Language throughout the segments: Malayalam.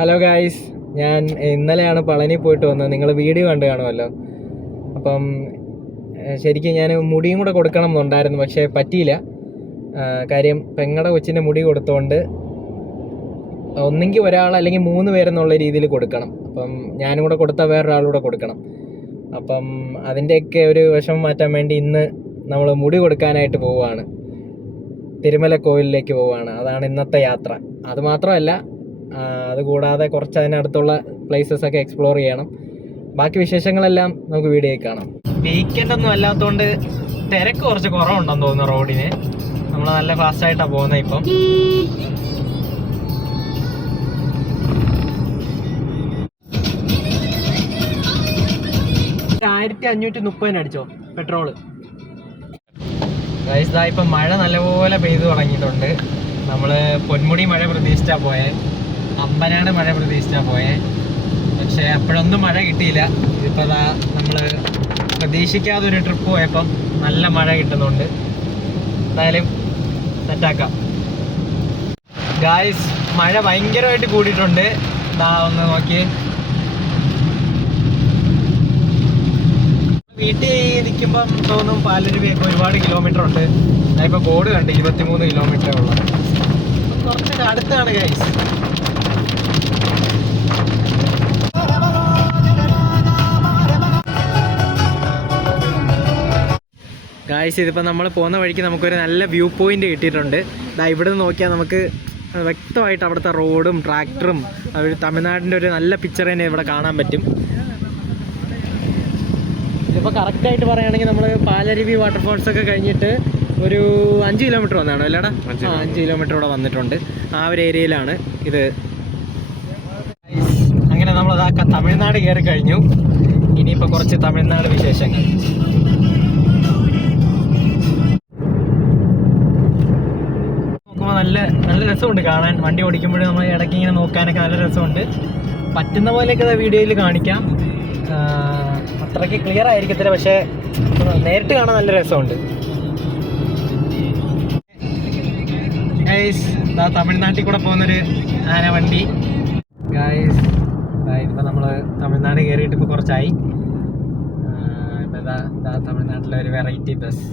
ഹലോ ഗായ്സ്, ഞാൻ ഇന്നലെയാണ് പളനി പോയിട്ട് വന്നത്. നിങ്ങൾ വീഡിയോ കണ്ടു കാണുമല്ലോ. അപ്പം ശരിക്കും ഞാൻ മുടിയും കൂടെ കൊടുക്കണം എന്നുണ്ടായിരുന്നു, പക്ഷേ പറ്റിയില്ല. കാര്യം പെങ്ങളുടെ കൊച്ചിൻ്റെ മുടി കൊടുത്തോണ്ട് ഒന്നെങ്കിൽ ഒരാൾ അല്ലെങ്കിൽ 3 പേരെന്നുള്ള രീതിയിൽ കൊടുക്കണം. അപ്പം ഞാനും കൂടെ കൊടുത്താൽ വേറൊരാളൂടെ കൊടുക്കണം. അപ്പം അതിൻ്റെയൊക്കെ ഒരു വിഷമം മാറ്റാൻ വേണ്ടി ഇന്ന് നമ്മൾ മുടി കൊടുക്കാനായിട്ട് പോവുകയാണ്. തിരുമല കോവിലിലേക്ക് പോവുകയാണ്. അതാണ് ഇന്നത്തെ യാത്ര. അതുമാത്രമല്ല, അതുകൂടാതെ കുറച്ച് അതിനടുത്തുള്ള പ്ലേസസ് ഒക്കെ എക്സ്പ്ലോർ ചെയ്യണം. ബാക്കി വിശേഷങ്ങളെല്ലാം നമുക്ക് വീഡിയോയിൽ കാണാം. വീക്കെൻഡ് ഒന്നും അല്ലാത്തതുകൊണ്ട് തിരക്ക് കുറച്ച് കുറവുണ്ടെന്ന് തോന്നുന്നു റോഡിന്. നമ്മൾ നല്ല ഫാസ്റ്റായിട്ടാണ് പോകുന്നത്. ഇപ്പം 1530 അടിച്ചോ പെട്രോള്. ഇപ്പം മഴ നല്ലപോലെ പെയ്തു തുടങ്ങിയിട്ടുണ്ട്. നമ്മൾ പൊന്മുടി മഴ പ്രതീക്ഷിച്ചാ പോയെ, അമ്പനാട് മഴ പ്രതീക്ഷിച്ചാ പോയെ, പക്ഷെ അപ്പോഴൊന്നും മഴ കിട്ടിയില്ല. ഇതിപ്പോൾ നമ്മൾ പ്രതീക്ഷിക്കാതെ ഒരു ട്രിപ്പ് പോയപ്പം നല്ല മഴ കിട്ടുന്നുണ്ട്. എന്തായാലും സെറ്റാക്കാം. ഗായ്സ്, മഴ ഭയങ്കരമായിട്ട് കൂടിയിട്ടുണ്ട്. ഒന്ന് നോക്കി, വീട്ടിൽ നിൽക്കുമ്പം തോന്നും പാലരുവിയൊക്കെ ഒരുപാട് കിലോമീറ്റർ ഉണ്ട്. ഞാനിപ്പോൾ ബോർഡ് കണ്ട് 23 കിലോമീറ്ററേ ഉള്ളൂ. കുറച്ച് അടുത്താണ് ഗൈസ്. ഗായ്സ്, ഇതിപ്പോൾ നമ്മൾ പോകുന്ന വഴിക്ക് നമുക്കൊരു നല്ല വ്യൂ പോയിന്റ് കിട്ടിയിട്ടുണ്ട്. ഇവിടെ നിന്ന് നോക്കിയാൽ നമുക്ക് വ്യക്തമായിട്ട് അവിടുത്തെ റോഡും ട്രാക്ടറും തമിഴ്നാടിൻ്റെ ഒരു നല്ല പിക്ചർ തന്നെ ഇവിടെ കാണാൻ പറ്റും. ഇതിപ്പോൾ കറക്റ്റായിട്ട് പറയുകയാണെങ്കിൽ നമ്മൾ പാലരുവി വാട്ടർഫോൾസ് ഒക്കെ കഴിഞ്ഞിട്ട് ഒരു 5 കിലോമീറ്റർ വന്നതാണോ അല്ലേടാ? 5 കിലോമീറ്റർ ഇവിടെ വന്നിട്ടുണ്ട്. ആ ഒരു ഏരിയയിലാണ് ഇത്. അങ്ങനെ നമ്മൾ തമിഴ്നാട് കയറി കഴിഞ്ഞു. ഇനിയിപ്പോൾ കുറച്ച് തമിഴ്നാട് വിശേഷങ്ങൾ. നോക്കുമ്പോൾ നല്ല രസമുണ്ട് കാണാൻ. വണ്ടി ഓടിക്കുമ്പോഴും നമ്മൾ ഇടയ്ക്ക് ഇങ്ങനെ നോക്കാനൊക്കെ നല്ല രസമുണ്ട്. പറ്റുന്ന പോലെയൊക്കെ വീഡിയോയിൽ കാണിക്കാം. അത്രയ്ക്ക് ക്ലിയർ ആയിരിക്കത്തില്ല, പക്ഷേ നേരിട്ട് കാണാൻ നല്ല രസമുണ്ട്. ഗൈസ്, തമിഴ്നാട്ടിൽ കൂടെ പോകുന്നൊരു ആന വണ്ടി. ഗൈസ്, ഇപ്പം നമ്മൾ തമിഴ്നാട് കയറിയിട്ട് ഇപ്പോൾ കുറച്ചായി. ഇപ്പം തമിഴ്നാട്ടിലെ ഒരു വെറൈറ്റി ബസ്.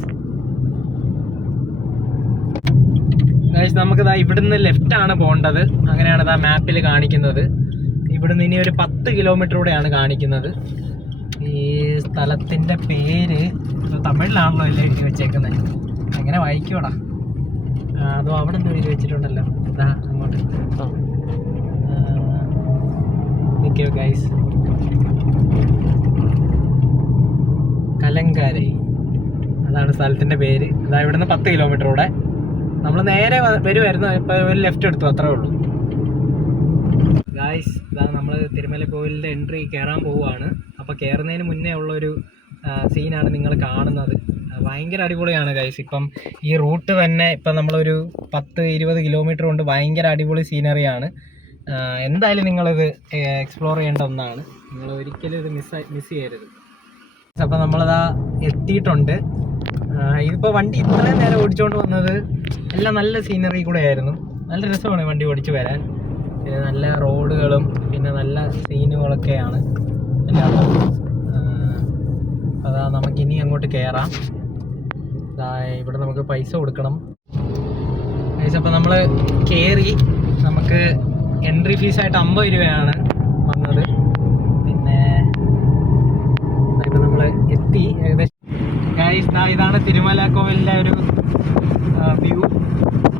ഗൈസ്, നമുക്കിതാ ഇവിടുന്ന് ലെഫ്റ്റാണ് പോകേണ്ടത്. അങ്ങനെയാണ് മാപ്പിൽ കാണിക്കുന്നത്. ഇവിടുന്ന് ഇനി ഒരു 10 കിലോമീറ്റർ കൂടെയാണ് കാണിക്കുന്നത്. ഈ സ്ഥലത്തിൻ്റെ പേര് തമിഴിലാണല്ലോ എല്ലാം എഴുതി വെച്ചേക്കുന്നത്. എങ്ങനെ വായിക്കൂടാ? അതോ അവിടെ നിന്ന് എഴുതി വെച്ചിട്ടുണ്ടല്ലോ. ഇതാ അങ്ങോട്ട് നിൽക്കോ ഗൈസ്. കലങ്കാരൈ, അതാണ് സ്ഥലത്തിൻ്റെ പേര്. അതാ ഇവിടുന്ന് 10 കിലോമീറ്റർ കൂടെ നമ്മൾ നേരെ വരുമായിരുന്നു. ഇപ്പോൾ ഒരു ലെഫ്റ്റ് എടുത്തു, അത്രേ ഉള്ളൂ. ഗായ്സ്, ഇതാ നമ്മൾ തിരുമല കോവിലിൻ്റെ എൻട്രി കയറാൻ പോവുകയാണ്. അപ്പോൾ കയറുന്നതിന് മുന്നേ ഉള്ളൊരു സീനാണ് നിങ്ങൾ കാണുന്നത്. ഭയങ്കര അടിപൊളിയാണ് ഗൈസ്. ഇപ്പം ഈ റൂട്ട് തന്നെ ഇപ്പം നമ്മളൊരു 10-20 കിലോമീറ്റർ കൊണ്ട് ഭയങ്കര അടിപൊളി സീനറിയാണ്. എന്തായാലും നിങ്ങളിത് എക്സ്പ്ലോർ ചെയ്യേണ്ട ഒന്നാണ്. നിങ്ങൾ ഒരിക്കലും ഇത് മിസ് ചെയ്യരുത്. അപ്പോൾ നമ്മളിതാ എത്തിയിട്ടുണ്ട്. ഇതിപ്പോൾ വണ്ടി ഇത്രയും നേരം ഓടിച്ചുകൊണ്ട് വന്നത് എല്ലാം നല്ല സീനറി കൂടെ ആയിരുന്നു. നല്ല രസമാണ് വണ്ടി ഓടിച്ചു വരാൻ. പിന്നെ നല്ല റോഡുകളും പിന്നെ നല്ല സീനുകളൊക്കെയാണ് എല്ലാം. അതാ നമുക്കിനി അങ്ങോട്ട് കയറാം. ഇവിടെ നമുക്ക് പൈസ കൊടുക്കണം. അപ്പോൾ നമ്മൾ കയറി. നമുക്ക് എൻട്രി ഫീസായിട്ട് 50 രൂപയാണ് വന്നത്. പിന്നെ ഇപ്പം നമ്മൾ എത്തി ഏകദേശം. ഗൈസ്, ഇതാണ് തിരുമല കോവിലിൻ്റെ ഒരു വ്യൂ.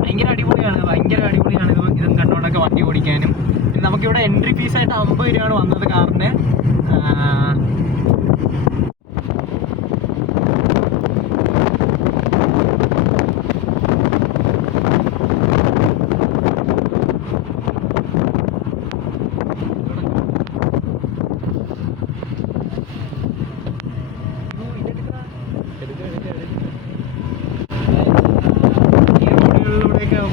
ഭയങ്കര അടിപൊളിയാണ് ഇതും കണ്ടുകൊണ്ടൊക്കെ വണ്ടി ഓടിക്കാനും. പിന്നെ നമുക്കിവിടെ എൻട്രി ഫീസായിട്ട് 50 രൂപയാണ് വന്നത് കാറിന്.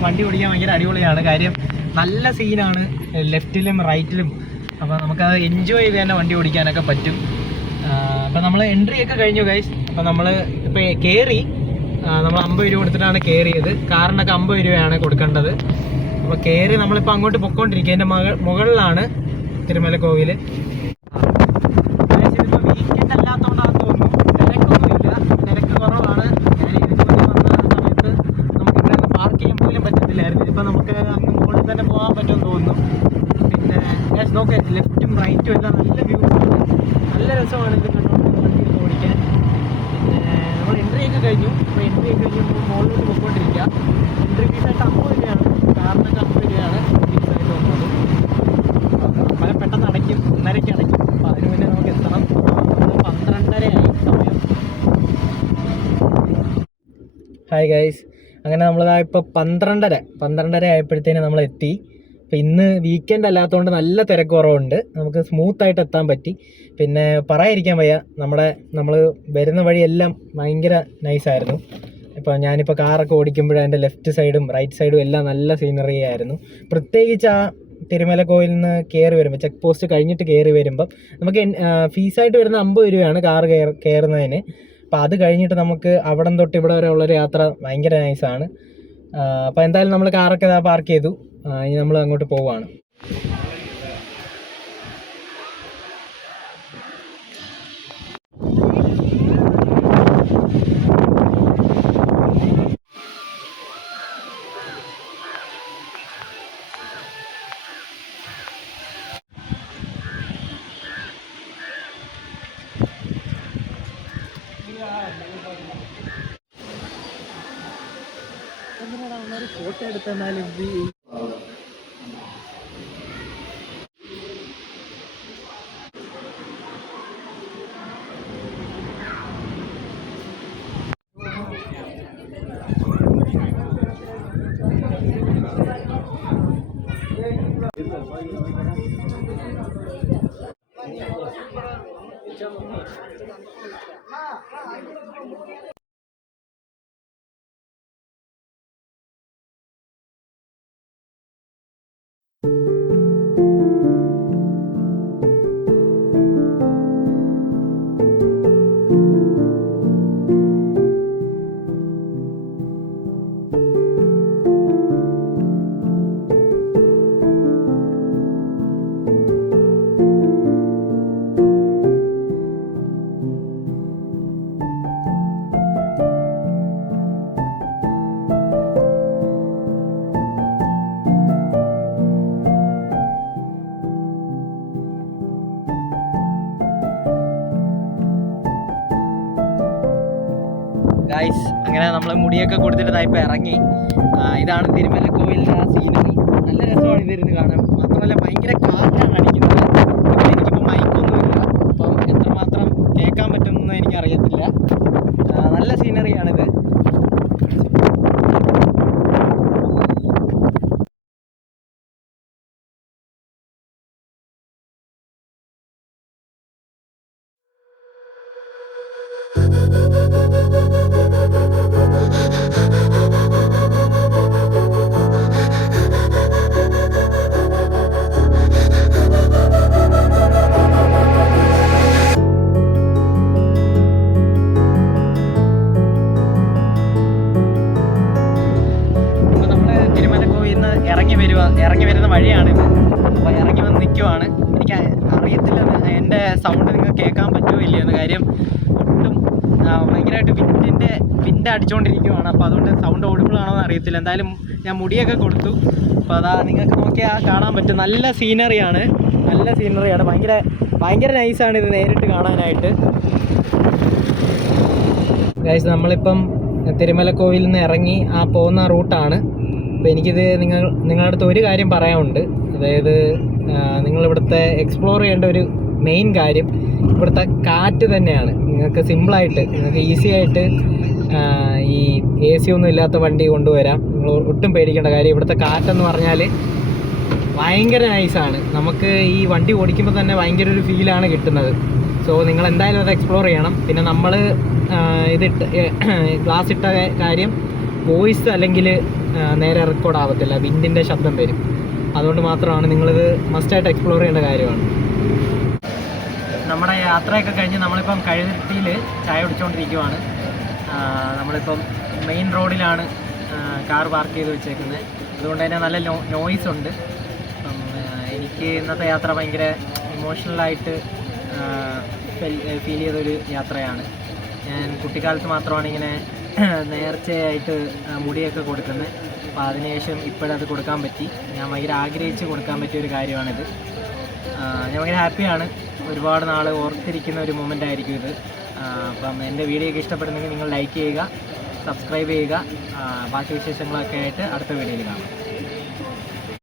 വണ്ടി ഓടിക്കാൻ ഭയങ്കര അടിപൊളിയാണ്. കാര്യം നല്ല സീനാണ് ലെഫ്റ്റിലും റൈറ്റിലും. അപ്പോൾ നമുക്കത് എൻജോയ് ചെയ്ത് തന്നെ വണ്ടി ഓടിക്കാനൊക്കെ പറ്റും. അപ്പോൾ നമ്മൾ എൻട്രി ഒക്കെ കഴിഞ്ഞു ഗൈസ്. അപ്പോൾ നമ്മൾ ഇപ്പോൾ കയറി. നമ്മൾ 50 രൂപ കൊടുത്തിട്ടാണ് കയറിയത്. കാറിനൊക്കെ 50 രൂപയാണ് കൊടുക്കേണ്ടത്. അപ്പോൾ കയറി നമ്മളിപ്പോൾ അങ്ങോട്ട് പൊയ്ക്കൊണ്ടിരിക്കുക. എൻ്റെ മുകളിലാണ് തിരുമലക്കോവിൽ. ഇതിപ്പോൾ വീക്കെൻഡ് അല്ലാത്തതുകൊണ്ടാണെന്ന് തോന്നുന്നു, തിരക്കൊന്നുമില്ല, തിരക്ക് കുറവാണ്. ഞാൻ ഇതിന് വേണ്ടി വന്ന സമയത്ത് നമുക്ക് ഇവിടെ പാർക്ക് ചെയ്യാൻ പോലും പറ്റത്തില്ലായിരുന്നു. ഇതിപ്പോൾ നമുക്ക് അങ്ങ് മുകളിൽ തന്നെ പോകാൻ പറ്റുമെന്ന് തോന്നുന്നു. പിന്നെ നോക്കാം, ലെഫ്റ്റും റൈറ്റും എല്ലാം നല്ല വ്യൂസ് ആണ്, നല്ല രസമാണ് ഇത് കണ്ടുകൊണ്ട് വണ്ടി ഓടിക്കാൻ. പിന്നെ നമ്മൾ എൻട്രി ഒക്കെ കഴിഞ്ഞു. അപ്പോൾ എൻട്രി ഒക്കെ കഴിഞ്ഞപ്പോൾ മുകളിലോട്ട് പോയിക്കൊണ്ടിരിക്കുക. എൻട്രി ഫീസായിട്ട് 50 രൂപയാണ്, കാറിനൊക്കെ 50 രൂപയാണ് ഫീസായിട്ട് വന്നത്. അപ്പോൾ പെട്ടെന്ന് അടയ്ക്കും, 1:30 അടയ്ക്കും. അപ്പോൾ അതിന് മുന്നേ നമുക്ക് എത്തണം. 12:30 ആയി സമയം. ഹായ് ഗൈസ്, അങ്ങനെ നമ്മളിതാ ഇപ്പോൾ 12:30 ആയപ്പോഴത്തേനും നമ്മൾ എത്തി. അപ്പോൾ ഇന്ന് വീക്കെൻഡ് അല്ലാത്തതുകൊണ്ട് നല്ല തിരക്ക് കുറവുണ്ട്, നമുക്ക് സ്മൂത്തായിട്ട് എത്താൻ പറ്റി. പിന്നെ പറയാതിരിക്കാൻ വയ്യ, നമ്മൾ വരുന്ന വഴിയെല്ലാം ഭയങ്കര നൈസായിരുന്നു. ഇപ്പോൾ ഞാനിപ്പോൾ കാറൊക്കെ ഓടിക്കുമ്പോൾ എൻ്റെ ലെഫ്റ്റ് സൈഡും റൈറ്റ് സൈഡും എല്ലാം നല്ല സീനറി ആയിരുന്നു. പ്രത്യേകിച്ച് ആ തിരുമലക്കോവിൽ നിന്ന് കയറി വരുമ്പോൾ, ചെക്ക് പോസ്റ്റ് കഴിഞ്ഞിട്ട് കയറി വരുമ്പം നമുക്ക് ഫീസായിട്ട് വരുന്ന 50 രൂപയാണ് കാറ് കയറുന്നതിന്. അപ്പോൾ അത് കഴിഞ്ഞിട്ട് നമുക്ക് അവിടം തൊട്ട് ഇവിടെ വരെ ഉള്ളൊരു യാത്ര ഭയങ്കര നൈസാണ്. അപ്പോൾ എന്തായാലും നമ്മൾ കാറൊക്കെ പാർക്ക് ചെയ്തു. ഇനി നമ്മൾ അങ്ങോട്ട് പോവുകയാണ്. ഫോട്ടോ എടുത്തെന്നാലും ഗൈസ്, അങ്ങനെ നമ്മൾ മുടിയൊക്കെ കൊടുത്തിട്ട് ഇപ്പോൾ ഇറങ്ങി. ഇതാണ് തിരുമലക്കോവിലിൻ്റെ ആ സീനറി. നല്ല രസമാണ് ഇതിരുന്ന് കാണാൻ. മാത്രമല്ല ഭയങ്കര കാറ്റാണ് അടിക്കുന്നത്. അപ്പോൾ എനിക്കിപ്പോൾ മൈക്കൊന്നുമില്ല, അപ്പം എത്രമാത്രം കേൾക്കാൻ പറ്റുമെന്ന് എനിക്കറിയത്തില്ല. നല്ല സീനറിയാണിത്. ഇറങ്ങി വരുന്ന വഴിയാണിത്. അപ്പോൾ ഇറങ്ങി വന്ന് നിൽക്കുവാണ്. എനിക്ക് അറിയത്തില്ല എൻ്റെ സൗണ്ട് നിങ്ങൾക്ക് കേൾക്കാൻ പറ്റുമോ ഇല്ലയെന്ന്. കാര്യം ഒട്ടും ഭയങ്കരമായിട്ട് വിൻഡ് അടിച്ചുകൊണ്ടിരിക്കുവാണ്. അപ്പോൾ അതുകൊണ്ട് സൗണ്ട് ഓഡിബിൾ ആണോ എന്ന് അറിയത്തില്ല. എന്തായാലും ഞാൻ മുടിയൊക്കെ കൊടുത്തു. അപ്പോൾ അതാ നിങ്ങൾക്ക് നോക്കിയാൽ കാണാൻ പറ്റും. നല്ല സീനറിയാണ്. ഭയങ്കര നൈസാണ് ഇത് നേരിട്ട് കാണാനായിട്ട്. ഗൈസ്, നമ്മളിപ്പം തിരുമലക്കോവിലിൽ നിന്ന് ഇറങ്ങി പോകുന്ന റൂട്ടാണ്. അപ്പോൾ എനിക്കിത് നിങ്ങളുടെ അടുത്ത് ഒരു കാര്യം പറയാനുണ്ട്. അതായത് നിങ്ങളിവിടുത്തെ എക്സ്പ്ലോർ ചെയ്യേണ്ട ഒരു മെയിൻ കാര്യം ഇവിടുത്തെ കാറ്റ് തന്നെയാണ്. നിങ്ങൾക്ക് സിമ്പിളായിട്ട്, നിങ്ങൾക്ക് ഈസി ആയിട്ട് ഈ AC ഒന്നും ഇല്ലാത്ത വണ്ടി കൊണ്ടുവരാം. നിങ്ങൾ ഒട്ടും പേടിക്കേണ്ട കാര്യം. ഇവിടുത്തെ കാറ്റെന്ന് പറഞ്ഞാൽ ഭയങ്കര നൈസാണ്. നമുക്ക് ഈ വണ്ടി ഓടിക്കുമ്പോൾ തന്നെ ഭയങ്കര ഒരു ഫീലാണ് കിട്ടുന്നത്. സോ നിങ്ങൾ എന്തായാലും അത് എക്സ്പ്ലോർ ചെയ്യണം. പിന്നെ നമ്മൾ ഗ്ലാസ് ഇട്ട കാര്യം വോയിസ് അല്ലെങ്കിൽ നേരെ റെക്കോർഡ് ആവത്തില്ല, വിൻഡിൻ്റെ ശബ്ദം വരും. അതുകൊണ്ട് മാത്രമാണ് നിങ്ങളിത് മസ്റ്റായിട്ട് എക്സ്പ്ലോർ ചെയ്യേണ്ട കാര്യമാണ്. നമ്മുടെ യാത്രയൊക്കെ കഴിഞ്ഞ് നമ്മളിപ്പം കഴുതിയിൽ ചായ കുടിച്ചുകൊണ്ടിരിക്കുവാണ്. നമ്മളിപ്പം മെയിൻ റോഡിലാണ് കാർ പാർക്ക് ചെയ്ത് വെച്ചേക്കുന്നത്. അതുകൊണ്ട് തന്നെ നല്ല നോയ്സ് ഉണ്ട്. എനിക്ക് ഇന്നത്തെ യാത്ര ഭയങ്കര ഇമോഷണലായിട്ട് ഫീൽ ചെയ്തൊരു യാത്രയാണ്. ഞാൻ കുട്ടിക്കാലത്ത് മാത്രമാണ് ഇങ്ങനെ നേർച്ചയായിട്ട് മുടിയൊക്കെ കൊടുക്കുന്നത്. അപ്പോൾ അതിനുശേഷം ഇപ്പോഴത് കൊടുക്കാൻ പറ്റി. ഞാൻ ഭയങ്കര ആഗ്രഹിച്ച് കൊടുക്കാൻ പറ്റിയ ഒരു കാര്യമാണിത്. ഞാൻ ഭയങ്കര ഹാപ്പിയാണ്. ഒരുപാട് നാൾ ഓർത്തിരിക്കുന്ന ഒരു മൊമെൻ്റ് ആയിരിക്കും ഇത്. അപ്പം എൻ്റെ വീഡിയോ ഒക്കെ ഇഷ്ടപ്പെടുന്നെങ്കിൽ നിങ്ങൾ ലൈക്ക് ചെയ്യുക, സബ്സ്ക്രൈബ് ചെയ്യുക. ബാക്കി വിശേഷങ്ങളൊക്കെ ആയിട്ട് അടുത്ത വീഡിയോയിൽ കാണാം.